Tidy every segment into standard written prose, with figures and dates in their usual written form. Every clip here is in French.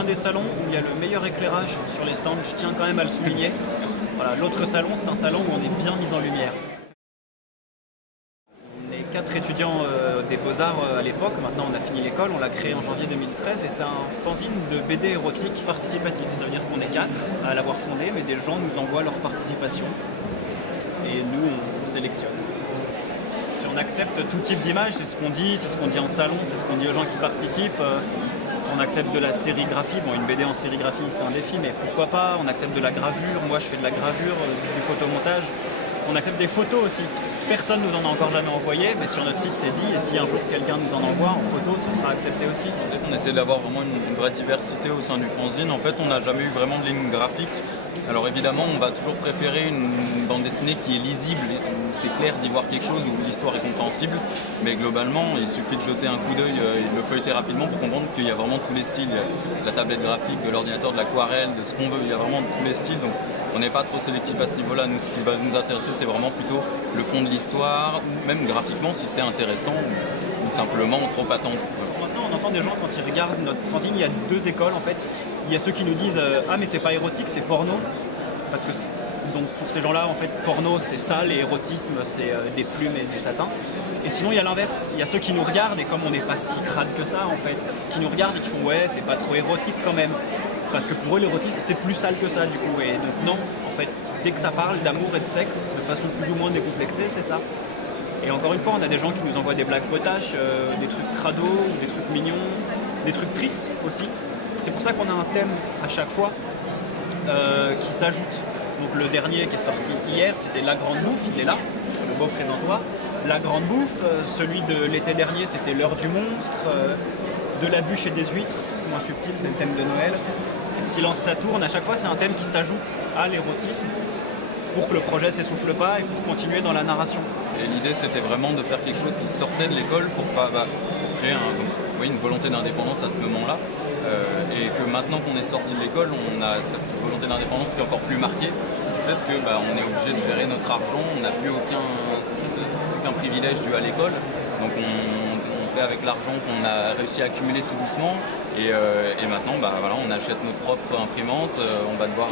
un des salons où il y a le meilleur éclairage sur les stands, je tiens quand même à le souligner. Voilà, l'autre salon, c'est un salon où on est bien mis en lumière. On est 4 étudiants des Beaux-Arts à l'époque, maintenant on a fini l'école, on l'a créé en janvier 2013 et c'est un fanzine de BD érotique participatif. Ça veut dire qu'on est 4 à l'avoir fondé, mais des gens nous envoient leur participation et nous on sélectionne. Puis on accepte tout type d'image, c'est ce qu'on dit en salon, c'est ce qu'on dit aux gens qui participent. On accepte de la sérigraphie, bon une BD en sérigraphie c'est un défi, mais pourquoi pas, on accepte de la gravure, moi je fais de la gravure, du photomontage, on accepte des photos aussi. Personne nous en a encore jamais envoyé, mais sur notre site c'est dit, et si un jour quelqu'un nous en envoie en photo, ce sera accepté aussi. On essaie d'avoir vraiment une vraie diversité au sein du fanzine. En fait, on n'a jamais eu vraiment de ligne graphique. Alors évidemment, on va toujours préférer une bande dessinée qui est lisible, où c'est clair d'y voir quelque chose, où l'histoire est compréhensible. Mais globalement, il suffit de jeter un coup d'œil et de le feuilleter rapidement pour comprendre qu'il y a vraiment tous les styles. Il y a de la tablette graphique, de l'ordinateur, de l'aquarelle, de ce qu'on veut. Il y a vraiment tous les styles. Donc on n'est pas trop sélectif à ce niveau-là. Nous, ce qui va nous intéresser, c'est vraiment plutôt le fond de l'histoire, ou même graphiquement si c'est intéressant, ou simplement trop attendu. Maintenant, on entend des gens quand ils regardent notre fanzine, il y a 2 écoles en fait. Il y a ceux qui nous disent ah mais c'est pas érotique, c'est porno. Parce que donc pour ces gens-là, en fait, porno c'est sale et érotisme c'est des plumes et du satin. Et sinon il y a l'inverse. Il y a ceux qui nous regardent et comme on n'est pas si crade que ça en fait, qui nous regardent et qui font ouais c'est pas trop érotique quand même. Parce que pour eux l'érotisme c'est plus sale que ça du coup. Et donc non, en fait, dès que ça parle d'amour et de sexe de façon plus ou moins décomplexée, c'est ça. Et encore une fois, on a des gens qui nous envoient des blagues potaches, des trucs crado, des trucs mignons, des trucs tristes aussi. C'est pour ça qu'on a un thème à chaque fois qui s'ajoute. Donc le dernier qui est sorti hier, c'était La Grande Bouffe, il est là, le beau présentoir. La Grande Bouffe, celui de l'été dernier, c'était L'Heure du Monstre, de la bûche et des huîtres, c'est moins subtil, c'est le thème de Noël. Silence ça tourne, à chaque fois c'est un thème qui s'ajoute à l'érotisme pour que le projet s'essouffle pas et pour continuer dans la narration. Et l'idée c'était vraiment de faire quelque chose qui sortait de l'école pour créer une volonté d'indépendance à ce moment-là. Et que maintenant qu'on est sorti de l'école, on a cette volonté d'indépendance qui est encore plus marquée du fait que on est obligé de gérer notre argent, on n'a plus aucun privilège dû à l'école. Donc on fait avec l'argent qu'on a réussi à accumuler tout doucement. Et maintenant on achète notre propre imprimante, on va devoir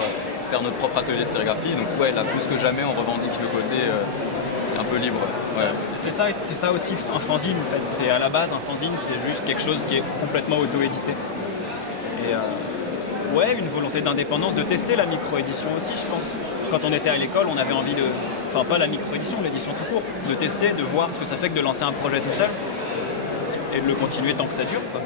faire notre propre atelier de sérigraphie. Donc ouais, là plus que jamais on revendique le côté un peu libre. Ouais. C'est ça aussi un fanzine en fait. C'est à la base un fanzine, c'est juste quelque chose qui est complètement auto-édité. Et une volonté d'indépendance, de tester la micro-édition aussi je pense. Quand on était à l'école, on avait envie enfin pas la micro-édition, l'édition tout court, de tester, de voir ce que ça fait que de lancer un projet tout seul et de le continuer tant que ça dure, quoi.